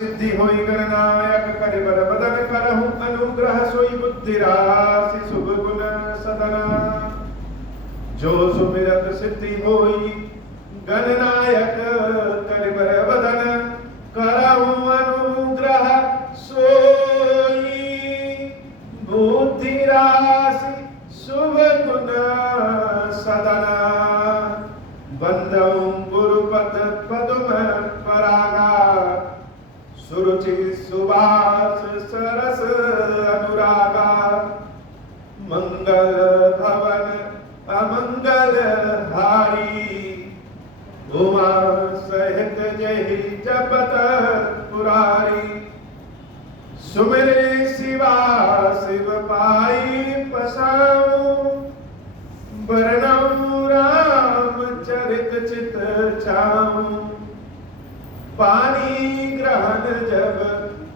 सिद्धि होई गणनायक करे बर बदन करहु अनुग्रह सोई बुद्धि राशि शुभ गुण सदना। जो सुमिरत सिद्धि होई गणनायक करे बर बदन करहु अनुग्रह सोई बुद्धि राशि शुभ गुण सदना। बंदऊ गुरुपद पदुम परागा सुरुचि सुभाष सरस अनुरागा। मंगल भवन अमंगल हारी उमा सहित जहि जपत पुरारी। सुमिरे शिवा शिव पाई पसाऊ बरनऊ राम चरित चित छाऊं। पानी ग्रहण जब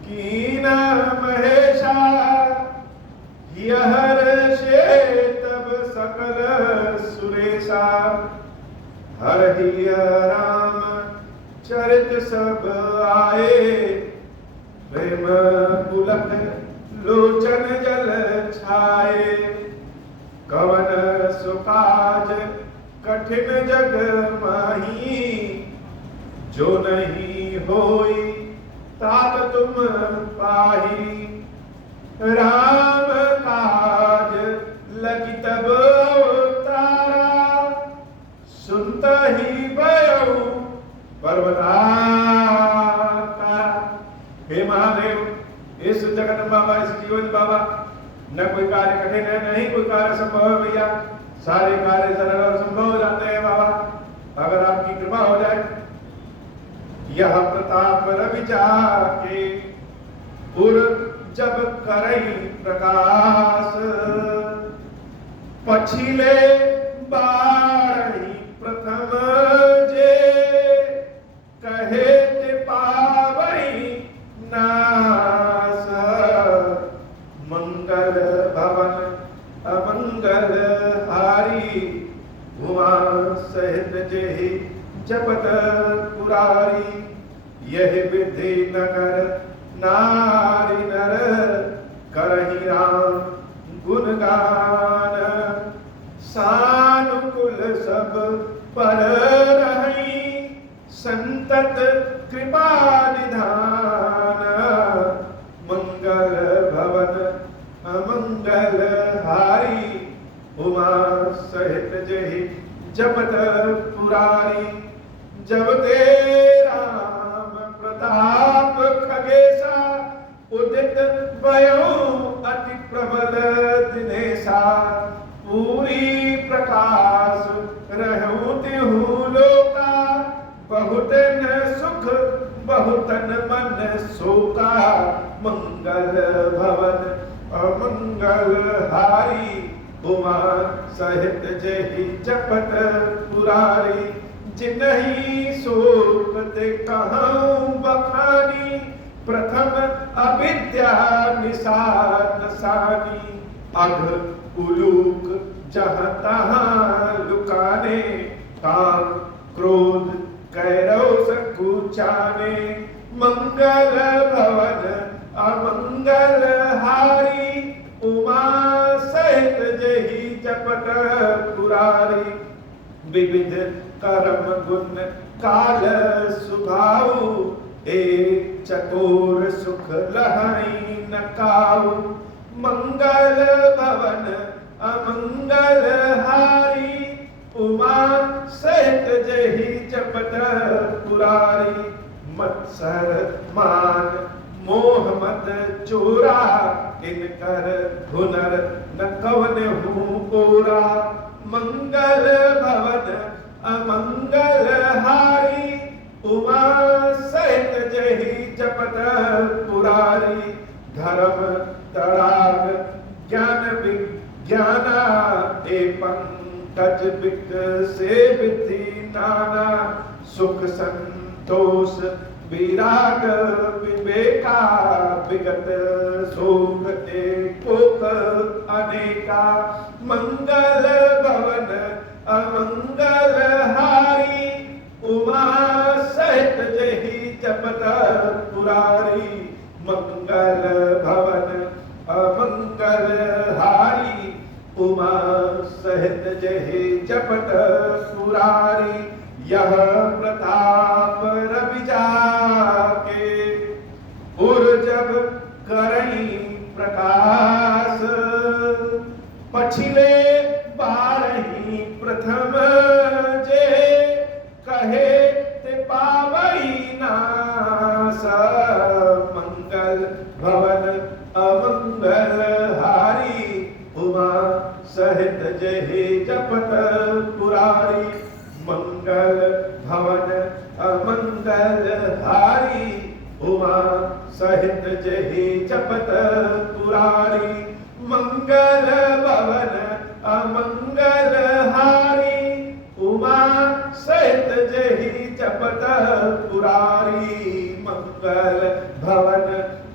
कीना महेशा यह ऋषे तब सकल सुरेशा। हरहि राम चरित सब आए प्रेम पुलक लोचन जल छाए। कवन सुकाज कठिन जग माही जो नहीं होई तात तुम पाही। राम काज लगी तब अवतारा सुनता ही भयउ पर्वताकारा। हे महादेव इस जगत बाबा इस जीवन बाबा न कोई कार्य कठिन है नहीं कोई कार्य संभव है भैया। सारे कार्य सरल और संभव हो जाते हैं बाबा अगर आपकी कृपा हो जाए। यह प्रताप रवि जाके उर जब करई प्रकाश पछिले बारही प्रथम जे कहे ते पावई नास। मंगल भवन अमंगल हारी उमा सहित जेहि जपत पुरारी। यह विधि नगर नारी नर करहि राम गुणगान। सानुकूल सब पर रहि संतत कृपा निधान। मंगल भवन अमंगल हारी उमा सहित जेहि जपत पुरारी। जब ते राम प्रताप खगेशा उदित भयो अति प्रबल दिनेशा। पूरी प्रकाश रहु तिहु लोका बहुतन सुख बहुतन मन शोका। मंगल भवन अमंगल हारी उमा सहित जेहि जपत पुरारी। जिनहि शोक ते कहूं बखानी प्रथम अविद्या निशान सानी। अघ उलूक जहाँ तहाँ लुकाने काम क्रोध कैरव सकुचाने। मंगल भवन अमंगल हारी उमा सहित जेहि जपत पुरारी। विविध कर्म गुण काल सुभाऊ एक चकोर सुख लहई न काऊ। मंगल भवन अमंगल हारी उमा सहित जेहि जपत पुरारी। मत्सर मान मोह मद चोरा इनकर हुनर न कवन हूँ ओरा। मंगल भवन अमंगल हारी उमा सहित जेहि जपत पुरारी। धर्म तड़ाग ज्ञान विज्ञाना ए पंकज बिक से विधि नाना। सुख संतोष विराग विवेका विगत शोक एकोक अनेका। मंगल भवन अमंगल हारी उमा सहित जहि जपत पुरारी। पुरारी, मंगल भवन अमंगल हारी, उमा सहित जहि जपत पुरारी। यह प्रताप रवि जाके, उर जब करई प्रकाश, पछिले बारही प्रथम जे, कहे ते पावई नास। मंगल भवन अमंगल हारी, उमा सहित जहि जपत पुरारी। मंगल भवन अमंगल हारी, उमा सहित जहि जपत पुरारी। मंगल भवन अमंगल हारी, उमा सहित जहि जपत पुरारी। मंगल भवन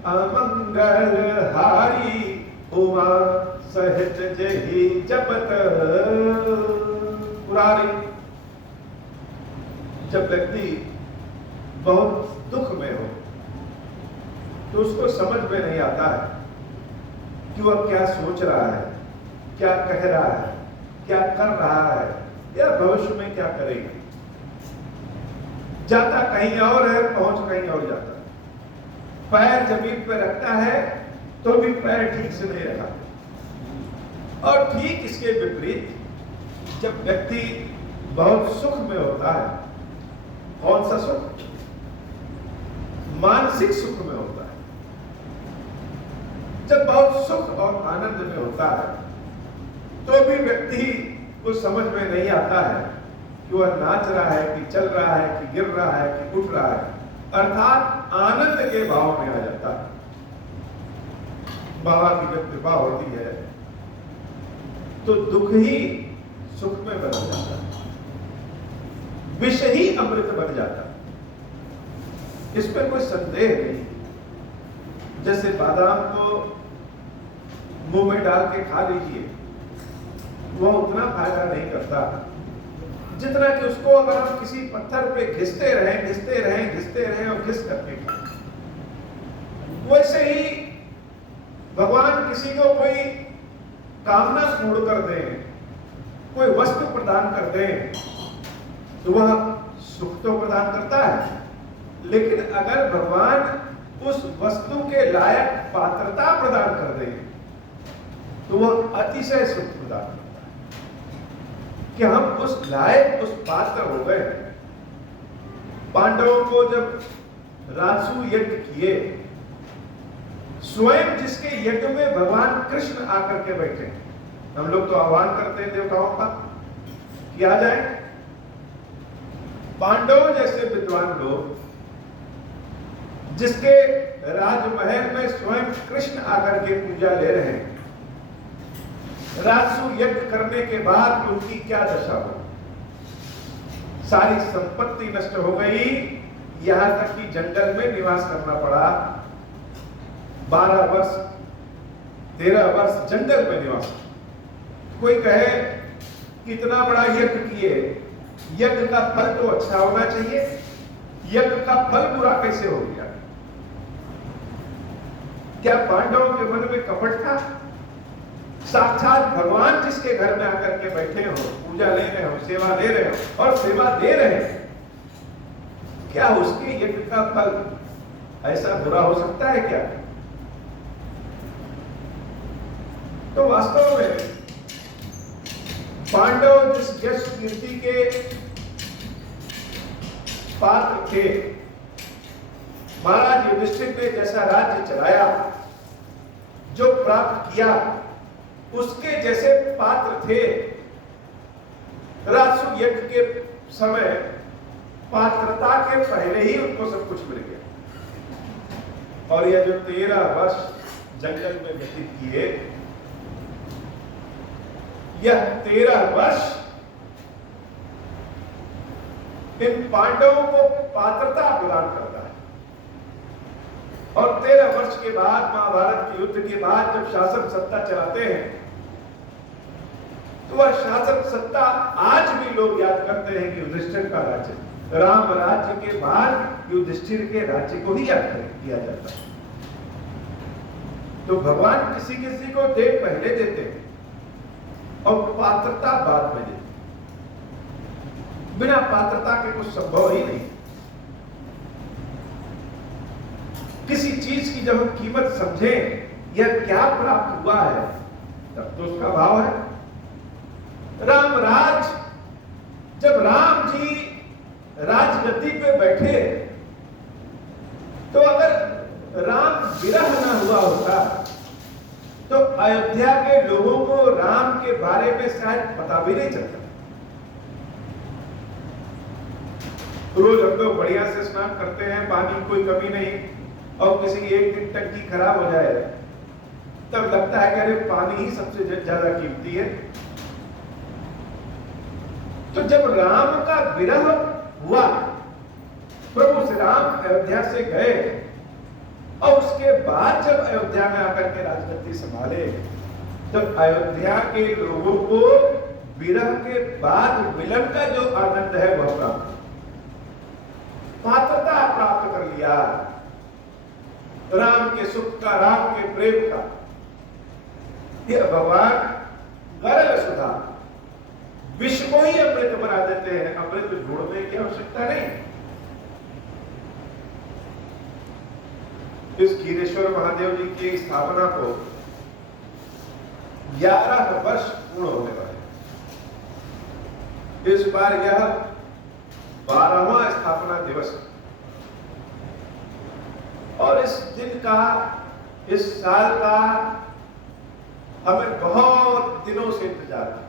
अमंगल हारी, उमा सहित जहि जपत पुरारी। जब व्यक्ति बहुत दुख में हो तो उसको समझ में नहीं आता है कि वह क्या सोच रहा है, क्या कह रहा है, क्या कर रहा है, या भविष्य में क्या करेगा। जाता कहीं और है, पहुंच कहीं और जाता है। पैर जमीन पर रखता है तो भी पैर ठीक से नहीं रखा। और ठीक इसके विपरीत जब व्यक्ति बहुत सुख में होता है, कौन सा सुख? मानसिक सुख में होता है। जब बहुत सुख और आनंद में होता है तो भी व्यक्ति को समझ में नहीं आता है कि वह नाच रहा है कि चल रहा है कि गिर रहा है कि उठ रहा है, अर्थात आनंद के भाव में आ जाता है। बाबा की जब कृपा होती है तो दुख ही सुख में बदल जाता है, विष ही अमृत बन जाता है। इसमें कोई संदेह नहीं। जैसे बादाम को मुंह में डाल के खा लीजिए, वह उतना फायदा नहीं करता जितना कि उसको अगर हम किसी पत्थर पे घिसते रहें और घिस करके खाएं। वैसे ही भगवान किसी को कोई कामना पूर्ण कर दें, कोई वस्तु प्रदान कर दें तो वह सुख तो प्रदान करता है, लेकिन अगर भगवान उस वस्तु के लायक पात्रता प्रदान कर दें तो वह अतिशय सुख प्रदान करता है कि हम उस लायक, उस पात्र हो गए। पांडवों को जब राजसू यज्ञ किए, स्वयं जिसके यज्ञ में भगवान कृष्ण आकर के बैठे, हम लोग तो आह्वान करते हैं देवताओं का कि आ जाए। पांडव जैसे विद्वान लोग जिसके राजमहल में स्वयं कृष्ण आकर के पूजा ले रहे हैं, राजसू यज्ञ करने के बाद उनकी क्या दशा हो? सारी संपत्ति नष्ट हो गई, यहां तक कि जंगल में निवास करना पड़ा। 12 वर्ष 13 वर्ष जंगल में निवास। कोई कहे कितना बड़ा यज्ञ किए, यज्ञ का फल तो अच्छा होना चाहिए, यज्ञ का फल बुरा कैसे हो गया? क्या पांडवों के मन में कपट था? साक्षात भगवान जिसके घर में आकर के बैठे हो, पूजा ले रहे हो, सेवा ले रहे हो और सेवा दे रहे हैं, क्या उसके यज्ञ का फल ऐसा बुरा हो सकता है क्या? तो वास्तव में पांडव जिस यश कीर्ति के पात्र थे, महाराज युधिष्ठिर ने जैसा राज्य चलाया, जो प्राप्त किया, उसके जैसे पात्र थे। राजसू यज्ञ के समय पात्रता के पहले ही उनको सब कुछ मिल गया। और यह जो 13 वर्ष जंगल में व्यतीत किए, यह 13 वर्ष इन पांडवों को पात्रता प्रदान करता है। और 13 वर्ष के बाद, महाभारत के युद्ध के बाद जब शासन सत्ता चलाते हैं, तो वह शासन सत्ता आज भी लोग याद करते हैं कि युधिष्ठिर का राज्य, राम राज्य के बाद युधिष्ठिर के राज्य को ही याद किया जाता है। तो भगवान किसी किसी को दे पहले देते हैं और पात्रता बाद में देते हैं। बिना पात्रता के कुछ संभव ही नहीं। किसी चीज की जब हम कीमत समझें या क्या प्राप्त हुआ है तब तो उसका भाव है। रामराज, जब राम जी राजगद्दी पे बैठे तो अगर राम विरह न हुआ होता तो अयोध्या के लोगों को राम के बारे में शायद पता भी नहीं चलता। रोज हम लोग बढ़िया से स्नान करते हैं, पानी की कोई कमी नहीं, और किसी की एक दिन टंकी खराब हो जाए तब लगता है कि अरे पानी ही सबसे ज्यादा कीमती है। तो जब राम का विरह हुआ, प्रभु श्री राम अयोध्या से गए और उसके बाद जब अयोध्या में आकर के राजगद्दी संभाले तब अयोध्या के लोगों को विरह के बाद मिलन का जो आनंद है वह प्राप्त, पात्रता प्राप्त कर लिया। राम के सुख का, राम के प्रेम का, यह भगवान गरल सुधा, विश्व को ही अमृत बना देते हैं। अमृत ढूंढने की आवश्यकता नहीं। इस क्षीरेश्वर महादेव जी की स्थापना को 11 वर्ष पूर्ण होने वाले। इस बार यह 12वां स्थापना दिवस है और इस दिन का, इस साल का हमें बहुत दिनों से इंतजार था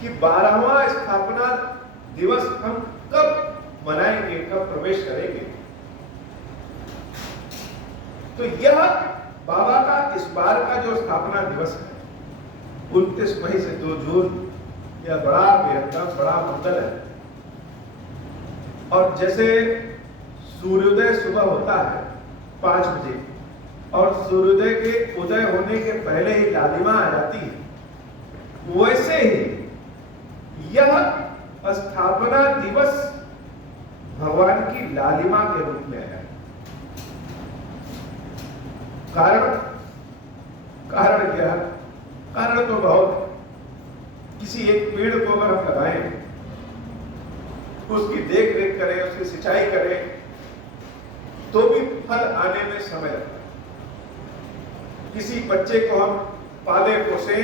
कि 12वां स्थापना दिवस हम कब मनाएंगे, कब प्रवेश करेंगे। तो यह बाबा का इस बार का जो स्थापना दिवस है 29 मई से 2 जून, यह बड़ा बेहतर, बड़ा मंगल है। और जैसे सूर्योदय सुबह होता है 5 बजे और सूर्योदय के उदय होने के पहले ही लालिमा आ जाती है, वैसे ही यह स्थापना दिवस भगवान की लालिमा के रूप में है। कारण तो बहुत। किसी एक पेड़ को अगर हम लगाएं, उसकी देख रेख करें, उसकी सिंचाई करें, तो भी फल आने में समय लगता है। किसी बच्चे को हम पाले पोसे,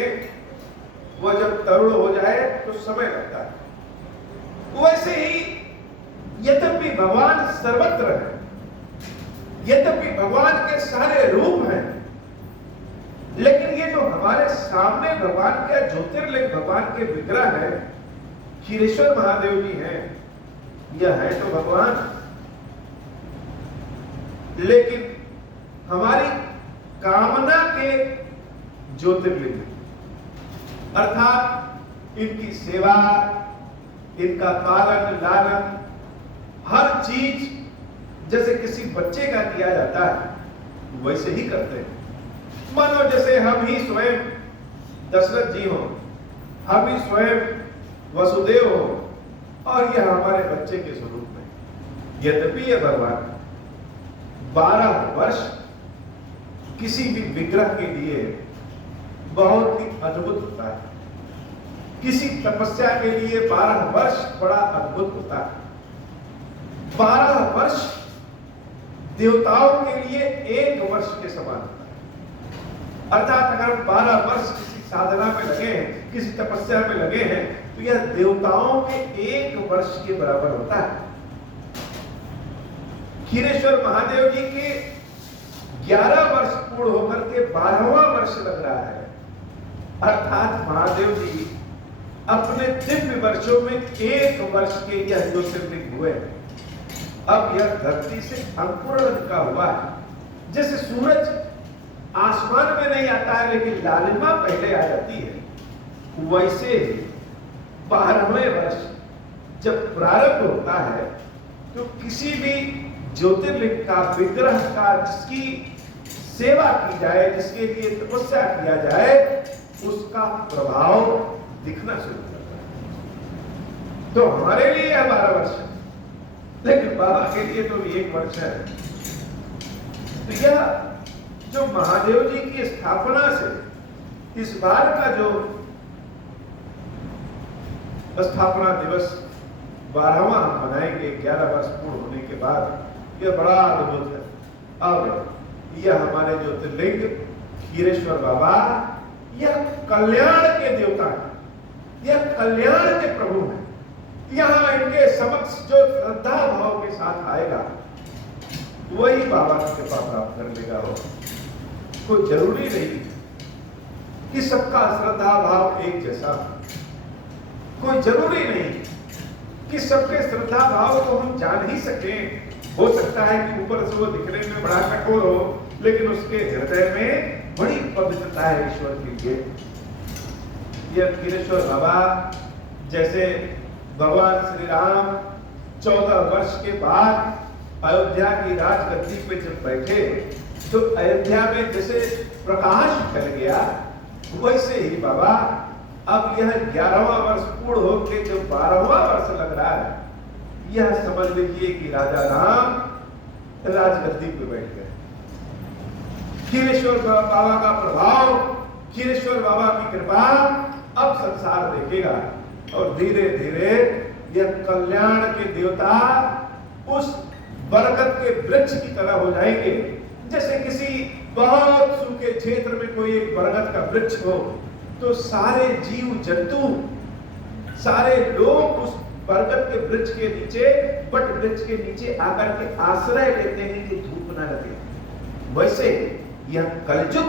वह जब तरुण हो जाए तो समय लगता है। वैसे ही यद्यपि भगवान सर्वत्र है, यद्यपि भगवान के सारे रूप हैं, लेकिन ये जो हमारे सामने भगवान के ज्योतिर्लिंग, भगवान के विग्रह है, क्षीरेश्वर महादेव जी हैं, यह है तो भगवान, लेकिन हमारी कामना के ज्योतिर्लिंग, अर्थात इनकी सेवा, इनका पालन लालन, हर चीज जैसे किसी बच्चे का किया जाता है वैसे ही करते हैं। मानो जैसे हम ही स्वयं दशरथ जी हो, हम ही स्वयं वसुदेव हो और यह हमारे बच्चे के स्वरूप में। यद्यपि यह भगवान 12 वर्ष किसी भी विग्रह के लिए बहुत ही अद्भुत होता है। किसी तपस्या के लिए 12 वर्ष बड़ा अद्भुत होता है। 12 वर्ष देवताओं के लिए 1 वर्ष के समान होता है। अर्थात अगर 12 वर्ष किसी साधना में लगे हैं, किसी तपस्या में लगे हैं, तो यह देवताओं के 1 वर्ष के बराबर होता है। क्षीरेश्वर महादेव जी के 11 वर्ष पूर्ण होकर के 12वां वर्ष लग रहा है। अर्थात महादेव जी अपने दिव्य वर्षों में 1 वर्ष के यह ज्योतिर्लिंग हुए। अब यह धरती से अंकुरण का हुआ है। जैसे सूरज आसमान में नहीं आता है लेकिन लालिमा पहले आ जाती है, वैसे 12वें वर्ष जब प्रारंभ होता है तो किसी भी ज्योतिर्लिंग का, विग्रह का, जिसकी सेवा की जाए, जिसके लिए तपस्या किया जाए, उसका प्रभाव दिखना शुरू करता है। तो हमारे लिए यह 12 वर्ष है। लेकिन बाबा के लिए तो 1 वर्ष है। तो यह जो महादेव जी की स्थापना से इस बार का जो स्थापना दिवस 12वां हम मनाएंगे 11 वर्ष पूर्ण होने के बाद, यह बड़ा अद्भुत है। अब यह हमारे ज्योतिर्लिंग खीरेश्वर बाबा यह कल्याण के देवता है, यह कल्याण के प्रभु है। यहाँ इनके समक्ष जो श्रद्धा भाव के साथ आएगा वही बाबा की कृपा प्राप्त कर लेगा। हो कोई जरूरी नहीं कि सबका श्रद्धा भाव एक जैसा, कोई जरूरी नहीं कि सबके श्रद्धा भाव को हम जान ही सकें। हो सकता है कि ऊपर से वो दिखने में बड़ा कठोर हो, लेकिन उसके हृदय में बड़ी पवित्रता है ईश्वर के लिए। यह खीरेश्वर बाबा जैसे भगवान श्री राम 14 वर्ष के बाद अयोध्या की राजगद्दी पे जब बैठे तो अयोध्या में जैसे प्रकाश फैल गया, वैसे ही बाबा अब यह 11वां वर्ष पूर्ण होकर जो 12वां वर्ष लग रहा है, यह समझ लीजिए कि राजा राम राजगद्दी पे बैठ गए। खीरेश्वर बाबा का प्रभाव, खीरेश्वर बाबा की कृपा अब संसार देखेगा और धीरे धीरे यह कल्याण के देवता उस बरगद के वृक्ष की तरह हो जाएंगे। जैसे किसी बहुत सूखे क्षेत्र में कोई एक बरगद का वृक्ष हो तो सारे जीव जंतु, सारे लोग उस बरगद के वृक्ष के नीचे, बट वृक्ष के नीचे आकर के आश्रय लेते हैं कि धूप न लगे। वैसे यह कलयुग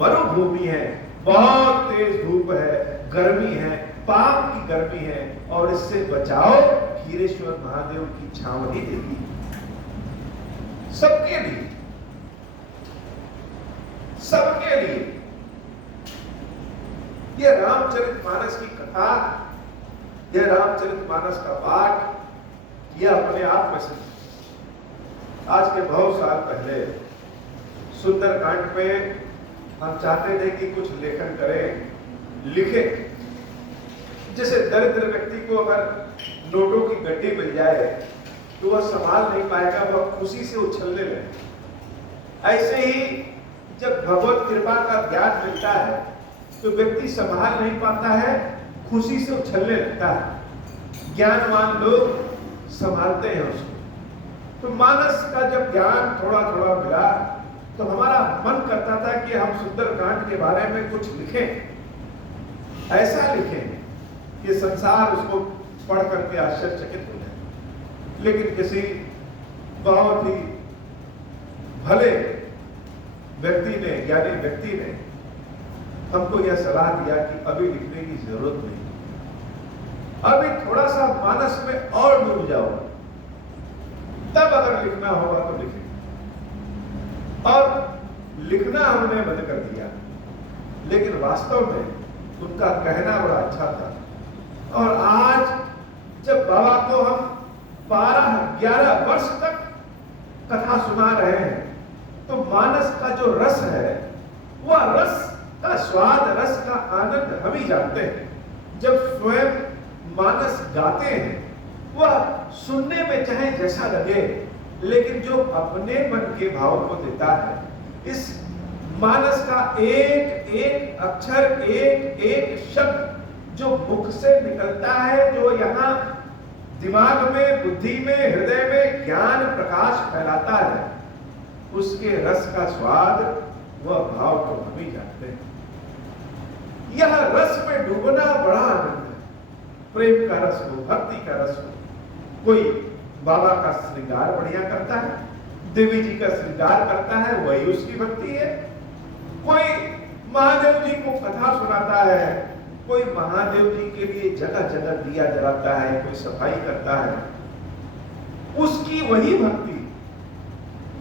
मरुभूमि है, बहुत तेज धूप है, गर्मी है, पाप की गर्मी है, और इससे बचाओ खीरेश्वर महादेव की छांव ही देगी सबके लिए, सबके लिए। यह रामचरितमानस की कथा, यह रामचरितमानस का पाठ, यह अपने आप में से आज के बहुत साल पहले सुंदरकांड पे हम चाहते थे कि कुछ लेखन करें, लिखे। जैसे दरिद्र व्यक्ति को अगर नोटों की गड्डी मिल जाए तो वह संभाल नहीं पाएगा, वह खुशी से उछलने लगे। ऐसे ही जब भगवत कृपा का ज्ञान मिलता है तो व्यक्ति संभाल नहीं पाता है, खुशी से उछलने लगता है। ज्ञानवान लोग संभालते हैं उसको। तो मानस का जब ज्ञान थोड़ा थोड़ा मिला तो हमारा मन करता था कि हम सुंदरकांड के बारे में कुछ लिखें, ऐसा लिखें कि संसार उसको पढ़ करके आश्चर्यचकित हो जाए। लेकिन किसी बहुत ही भले व्यक्ति ने, ज्ञानी व्यक्ति ने हमको यह सलाह दिया कि अभी लिखने की जरूरत नहीं, अभी थोड़ा सा मानस में और डूब जाओ, तब अगर लिखना होगा तो लिखें। और लिखना हमने बंद कर दिया, लेकिन वास्तव में उनका कहना बड़ा अच्छा था। और आज जब बाबा को हम 12-11 वर्ष तक कथा सुना रहे हैं तो मानस का जो रस है, वह रस का स्वाद, रस का आनंद हम ही जानते हैं। जब स्वयं मानस गाते हैं, वह सुनने में चाहे जैसा लगे, लेकिन जो अपने मन के भाव को देता है, इस मानस का एक एक अक्षर, एक एक शब्द जो मुख से निकलता है, जो यहाँ दिमाग में, बुद्धि में, हृदय में ज्ञान प्रकाश फैलाता है, उसके रस का स्वाद, वह भाव को हम ही जानते हैं। यह रस में डूबना बड़ा आनंद है। प्रेम का रस हो, भक्ति का रस हो। कोई बाबा का श्रृंगार बढ़िया करता है, देवी जी का श्रृंगार करता है, वही उसकी भक्ति है। कोई महादेव जी को कथा सुनाता है, कोई महादेव जी के लिए जगह जगह दिया जलाता है, कोई सफाई करता है, उसकी वही भक्ति।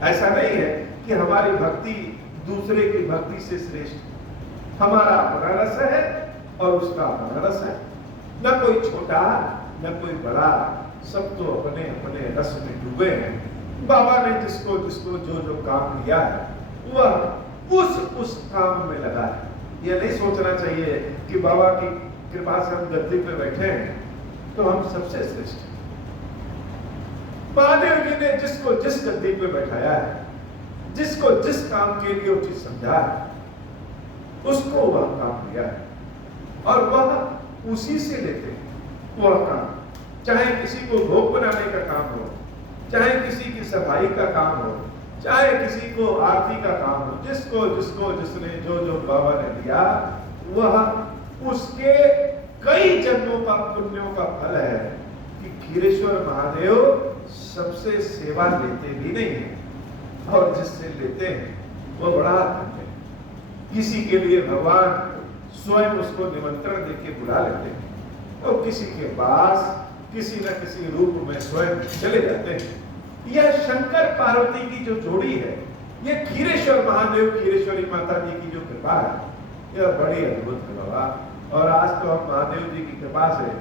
ऐसा नहीं है कि हमारी भक्ति दूसरे की भक्ति से श्रेष्ठ। हमारा अपना रस है और उसका अपना रस है, न कोई छोटा न कोई बड़ा, सब तो अपने अपने रस में डूबे हैं। बाबा ने जिसको जिसको जो जो काम दिया है, वह उस काम में लगा है। यह नहीं सोचना चाहिए कि बाबा की कृपा से हम गद्दी पे बैठे हैं तो हम सबसे श्रेष्ठ हैं। महादेव जी ने जिसको जिस गद्दी पे बैठाया है, जिसको जिस काम के लिए उचित समझा है, उसको वह काम दिया है और वह उसी से लेते हैं वह काम। चाहे किसी को भोग बनाने का काम हो, चाहे किसी की सफाई का काम हो, चाहे किसी को आरती का काम हो, जिसको जिसको जिसने जो जो बाबा ने दिया, वह उसके कई जन्मों का पुण्यों का फल है कि खीरेश्वर महादेव सबसे सेवा लेते भी नहीं है और जिससे लेते हैं वो बड़ा धन्य है। किसी के लिए भगवान स्वयं उसको निमंत्रण देके बुला लेते हैं और किसी के पास किसी न किसी रूप में स्वयं चले जाते हैं। यह शंकर पार्वती की जो जोड़ी है, यह खीरेश्वर महादेव खीरेश्वरी माता जी की जो कृपा है, यह बड़ी अद्भुत है बाबा। और आज तो हम महादेव जी की कृपा से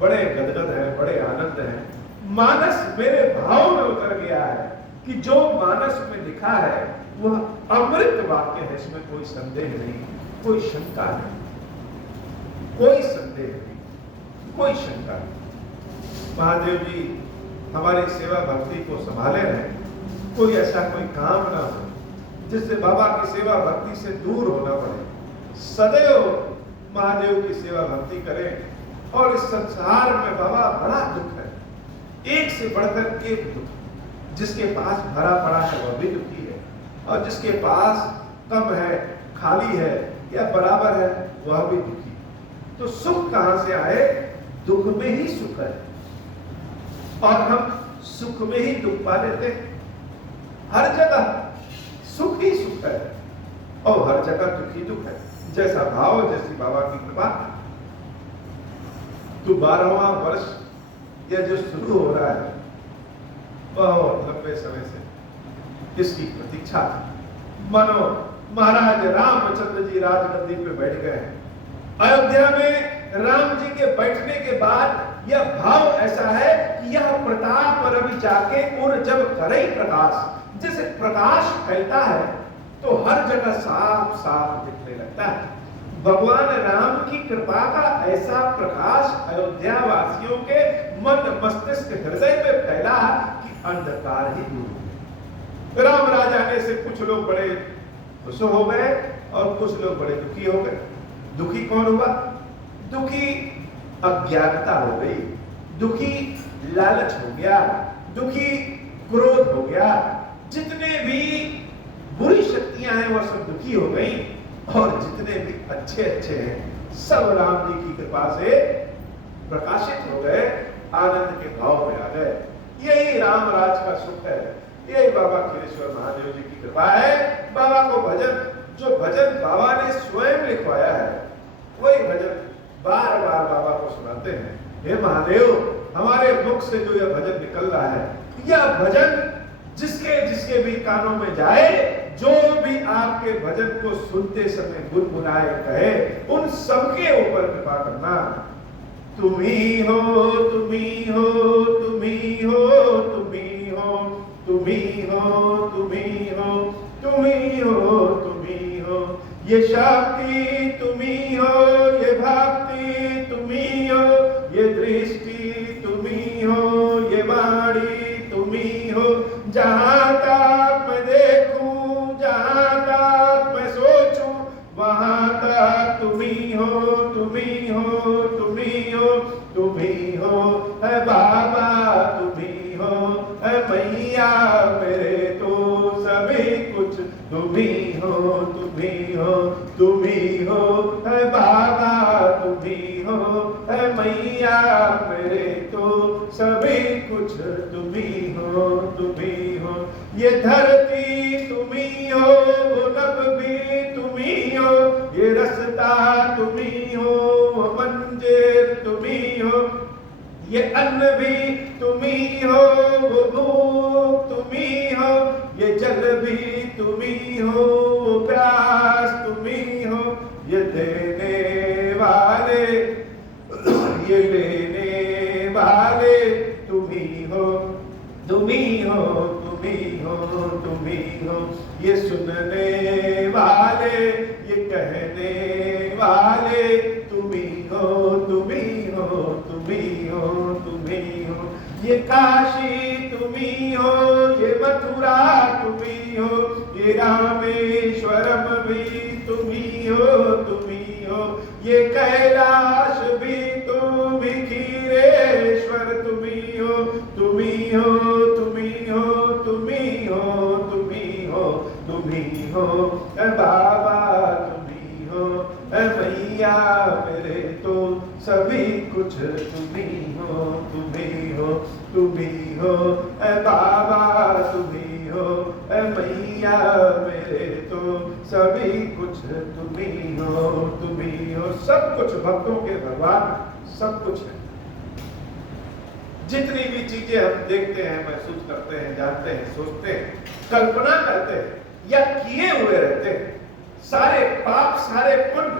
बड़े गदगद हैं, बड़े आनंद हैं। मानस मेरे भाव में उतर गया है कि जो मानस में लिखा है वह अमृत वाक्य है, इसमें कोई संदेह नहीं, कोई शंका नहीं, कोई संदेह नहीं, कोई शंका नहीं। महादेव जी हमारी सेवा भक्ति को संभाले रहे, कोई ऐसा कोई काम ना हो जिससे बाबा की सेवा भक्ति से दूर होना पड़े। सदैव महादेव की सेवा भक्ति करें। और इस संसार में बाबा बड़ा दुख है, एक से बढ़कर एक दुख। जिसके पास भरा पड़ा है वह भी दुखी है, और जिसके पास कम है, खाली है या बराबर है वह भी दुखी। तो सुख कहां से आए? दुख में ही सुख है, और हम सुख में ही दुख पा लेते हैं। हर जगह सुख ही सुख है और हर जगह दुख ही दुख है। जैसा भाव जैसी बाबा की कृपा। तो 12वां वर्ष यह जो शुरू हो रहा है बहुत लंबे समय से इसकी प्रतीक्षा थी। मानो महाराज रामचंद्र जी राजगद्दी पे बैठ गए। अयोध्या में राम जी के बैठने के बाद यह भाव ऐसा है कि यह प्रताप रवि जाके और जब करे प्रकाश, जैसे प्रकाश फैलता है तो हर जगह साफ साफ दिखने लगता है। भगवान राम की कृपा का ऐसा प्रकाश अयोध्या वासियों के मन मस्तिष्क हृदय में फैला कि अंधकार ही दूर। राम राज आने से कुछ लोग बड़े खुश हो गए और कुछ लोग बड़े दुखी हो गए। दुखी कौन हुआ? दुखी अज्ञानता हो गई, दुखी लालच हो गया, दुखी क्रोध हो गया। जितने भी बुरी शक्तियां हैं वह सब दुखी हो गई, और जितने भी अच्छे अच्छे हैं सब राम जी की कृपा से प्रकाशित हो गए, आनंद के भाव में आ गए। यही राम राज का सुख है, यही बाबा खीरेश्वर महादेव जी की कृपा है। बाबा को भजन, जो भजन बाबा ने स्वयं लिखवाया है, वही भजन बार बार बाबा को सुनाते हैं। हे महादेव, हमारे मुख से जो यह भजन निकल रहा है, यह भजन जिसके जिसके भी कानों में जाए, जो भी आपके भजन को सुनते समय गुनगुनाए कहे, उन सबके ऊपर कृपा करना। तुम ही हो, तुम ही हो, तुम ही हो, तुम ही हो, तुम ही हो, तुम ही हो, तुम ही हो, तुम ही हो। ये शक्ति तुम ही हो, ये भक्ति तुम ही हो, ये दृष्टि तुम ही हो, ये वाणी तुम ही हो। जहाँ तक मैं देखूं, जहाँ तक मैं सोचूं, वहाँ तक तुम ही हो, तुम ही हो, तुम ही हो, तुम ही हो। है बाबा तुम ही हो, है मैया मेरे तो सभी कुछ तुम ही हो, तुम ही हो, तुम ही हो। है बाबा तुम ही हो, है मैया मेरे तो सभी कुछ तुम ही हो, तुम ही हो। ये धरती तुम ही हो, वो नभ भी तुम ही हो, ये रास्ता तुम ही हो, वो मंजिल तुम ही हो। ये अन्न भी तुम ही हो, वो भूख तुम ही हो, ये जल भी तुम ही हो, वो प्यास तुम ही हो। ये देने वाले, ये लेने वाले तुम ही हो, तुम ही हो, तुम ही हो, तुम ही हो। ये सुनने वाले, ये कहने वाले तुम ही हो, तुम ही हो, तुम ही हो, तुम ही हो। ये काशी तुम तुम्ही हो, ये मथुरा तुम्ही हो, ये रामेश्वरम भी तुम्ही हो, ये कैलाश भी तुम्ही, खीरेश्वर तुम्ही हो, तुम्ही हो, तुम्ही हो, तुम्ही हो, तुम्ही हो, तुम्ही हो, बाबा तुम्ही हो, मैया मेरे तो सभी कुछ तुम्ही हो, तुम्ही हो, तुम्ही हो, बाबा तुम्ही हो, मैया मेरे तो सभी कुछ तुम्ही हो, तुम्ही हो। सब कुछ भक्तों के भगवान सब कुछ है। जितनी भी चीजें हम देखते हैं, महसूस करते हैं, जानते हैं, सोचते हैं, कल्पना करते हैं या किए हुए रहते हैं, सारे पाप सारे पुण्य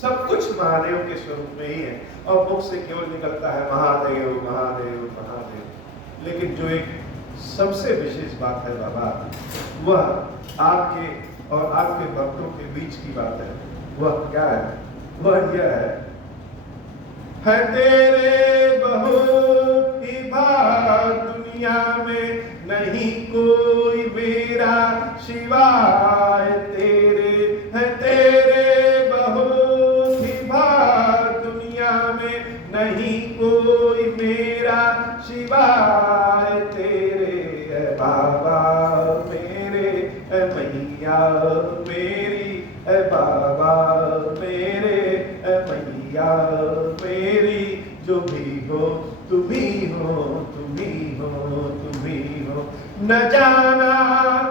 सब कुछ महादेव के स्वरूप में ही है। और मुख से केवल निकलता है महादेव महादेव महादेव। लेकिन जो एक सबसे विशेष बात है बाबा, वह आपके और आपके भक्तों के बीच की बात है। वह क्या है? वह यह है तेरे बहुत ही भाग दुनिया में, नहीं कोई मेरा सिवाय तेरे, है तेरे बहुत ही भाग दुनिया में, नहीं कोई मेरा सिवाय तेरे, है बाबा मेरे, है मैया मेरी, है बाबा मेरे, है मैया मेरी, जो भी हो तुम्ही हो, तुम्ही हो, तुम्ही हो। न जाना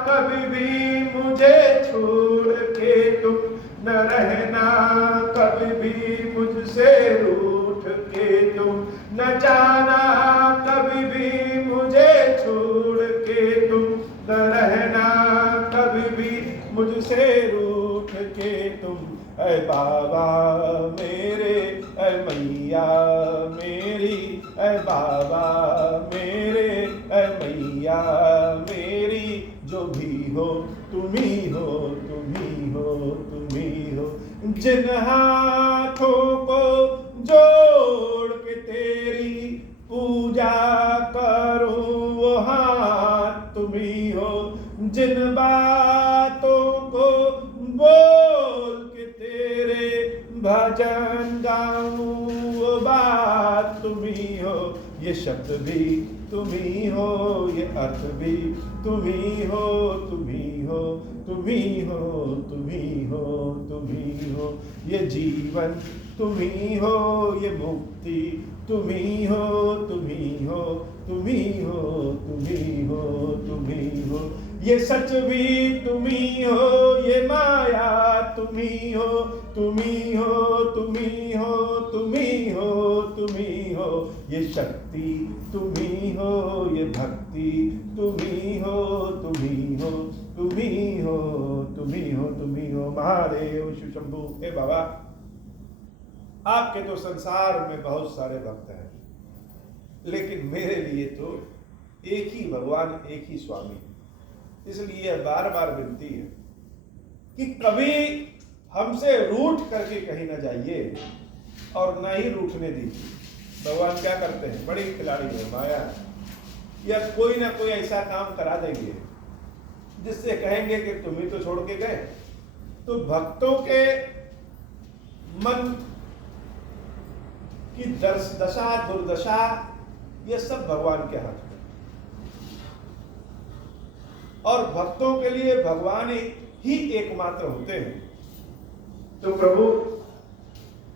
कभी भी मुझे छोड़ के तुम, न रहना कभी भी मुझसे रूठ के तुम, न जाना कभी भी मुझे छोड़ के तुम, न रहना कभी भी मुझसे रूठ के तुम, ऐ बाबा मेरे, ऐ मैया मेरी, ऐ बाबा मेरे, ऐ मैया मेरी, जो भी हो तुम्ही हो, तुम्ही हो, तुम्ही हो। जिन हाथों को जोड़ के तेरी पूजा करूं, वो हाथ तुम्ही हो। जिन बातों को बोल के तेरे भजन गाऊं, वो बात तुम्ही हो। ये शब्द भी तुम्ही हो, ये अर्थ भी तुम्ही हो, तुम्ही हो, तुम्ही हो, तुम्ही हो, तुम्ही हो। ये जीवन तुम्ही हो, ये मुक्ति तुम्ही हो, तुम्ही हो, तुम्ही हो, तुम्ही हो, तुम्ही हो। ये सच भी तुम्ही हो, ये माया तुम्ही हो, तुम्ही हो, तुम्ही हो, तुम्ही हो, तुम्ही हो। ये शक्ति तुम्ही हो, ये भक्ति तुम्ही हो, तुम्ही हो, तुम्ही हो, तुम्ही हो, तुम्ही हो। महादेव शिव शंभु। हे बाबा, आपके तो संसार में बहुत सारे भक्त हैं, लेकिन मेरे लिए तो एक ही भगवान, एक ही स्वामी। इसलिए बार बार विनती है कि कभी हमसे रूठ करके कहीं ना जाइए और ना ही रूठने दीजिए। भगवान क्या करते हैं? बड़ी खिलाड़ी है माया, या कोई ना कोई ऐसा काम करा देंगे जिससे कहेंगे कि तुम ही तो छोड़ के गए। तो भक्तों के मन की दशा दुर्दशा ये सब भगवान के हाथ में, और भक्तों के लिए भगवान ही एकमात्र होते हैं। तो प्रभु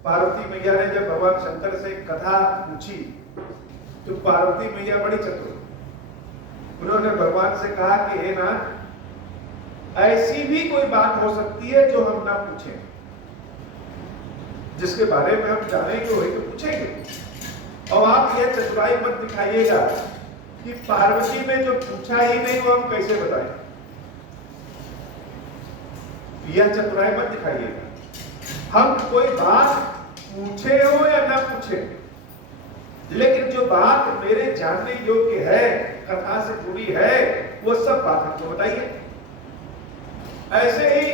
पार्वती मैया ने जब भगवान शंकर से कथा पूछी, तो पार्वती मैया बड़ी चतुर, उन्होंने भगवान से कहा कि हे नाथ, ऐसी भी कोई बात हो सकती है जो हम ना पूछें, जिसके बारे में हम जानेंगे वही तो पूछेंगे। और आप ये चतुराई मत दिखाइएगा कि पार्वती में जो पूछा ही नहीं वो हम कैसे बताएं। यह चतुराई मत दिखाइएगा। हम कोई बात पूछे हो या ना पूछे, लेकिन जो बात मेरे जानने योग्य है, कथा से जुड़ी है, वो सब बात हमको बताइए। ऐसे ही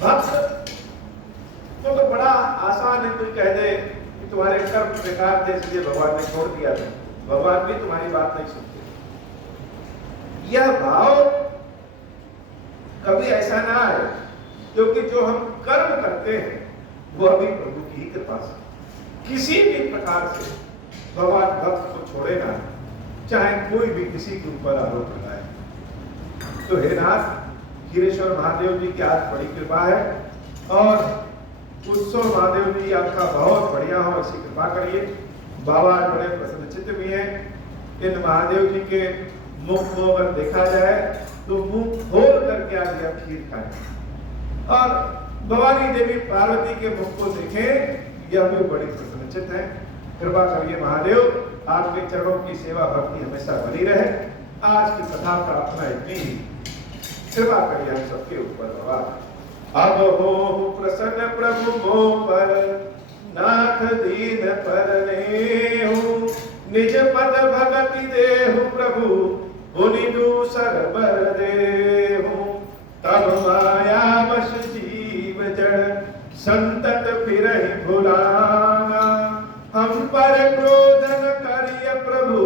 भक्त तो बड़ा आसान है, कोई कह दे कि तुम्हारे कर्म बेकार थे इसलिए भगवान ने छोड़ दिया था। भगवान भी तुम्हारी बात नहीं सुनते। यह भाव कभी ऐसा ना आए, क्योंकि जो हम कर्म करते हैं वो अभी प्रभु की ही कृपा से किसी भी प्रकार से भगवान भक्त को छोड़ेगा, चाहे कोई भी किसी के ऊपर आरोप लगाए। तो हे नाथ, खीरेश्वर महादेव जी की आज बड़ी कृपा है और उत्सव महादेव जी आपका बहुत बढ़िया हो, ऐसी कृपा करिए। बाबा आज बड़े प्रसन्नचित्त भी हैं। इन महादेव जी के मुख को अगर देखा जाए तो मुंह खोल करके आज आप खीर खाएं, और भवानी देवी पार्वती के मुख को देखें, यह भी बड़ी प्रसन्नचित्त है। कृपा करिए महादेव, आपके चरणों की सेवा भक्ति हमेशा बनी रहे। आज की कथा प्रार्थना इतनी ही, कृपा करिए हम सबके ऊपर बाबा। अब हो प्रसन्न प्रभु मो पर, नाथ दीन पर नेहु, निज पद भगति देहु प्रभु, पुनि दूसर बर देहु। तब माया वश जीव जड़, संतत फिरहि भुलाना, हम पर क्रोध न करिय प्रभु,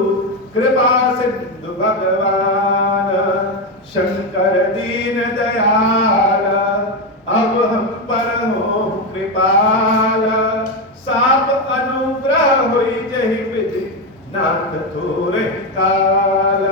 कृपा सिंधु भगवान। शंकर दीन दयाल, अब हम पर हो कृपाल, साप अनुग्रह होई जहि विधि, नाथ थोरे काल।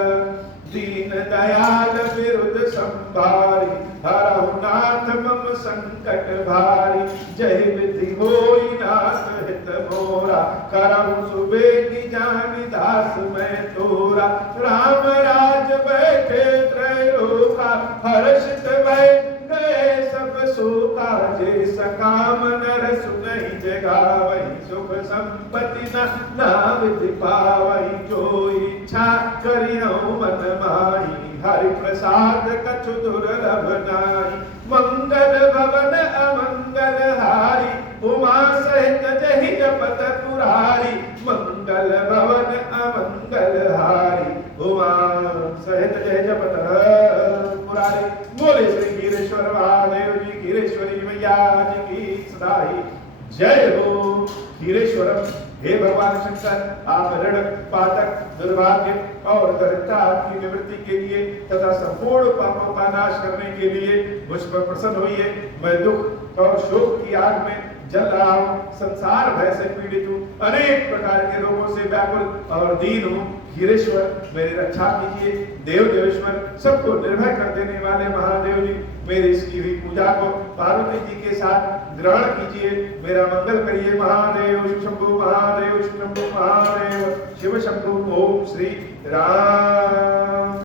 दीन दयाल विरुद्ध संभारी, हरहु नाथ मम संकट भारी। जय विधि होई नाथ हित मोरा, करहु सुबेगी जानि दास मैं तोरा। राम राज बैठे त्रैलोका, हर्षित भय गए सब शोका। जे सकाम नर सुनहि जगावहि, सुख संपत्ति न विधि पावहि। जो इच्छा करिहु मन माही, हरि प्रसाद कछु दुर्लभ नाहि। मंगल भवन अमंगल हारी, उमा सहित जहि जपत पुरारी। मंगल भवन अमंगल हारी, उमा सहित जहि जपत पुरारी। बोले श्री खीरेश्वर महादेव जी, खीरेश्वरी मैया जी की सदा ही जय हो। खीरेश्वरम, हे भगवान शंकर, आप ऋण पातक दुर्भाग्य और दरिद्रता आपकी निवृत्ति के लिए तथा संपूर्ण पापों का नाश करने के लिए मुझ पर प्रसन्न होइए। मैं दुख और शोक की आग में जल रहा हूँ, संसार भय से पीड़ित हूँ, अनेक प्रकार के रोगों से व्याकुल और दीन हूँ। खीरेश्वर, मेरी रक्षा कीजिए। देव देवेश्वर, सबको निर्भय कर देने वाले महादेव जी, मेरी इसकी हुई पूजा को पार्वती जी के साथ ग्रहण कीजिए। मेरा मंगल करिए महादेव। शिव शंभु महादेव, शिव शंभु महादेव, शिव शंभु। ओम श्री राम।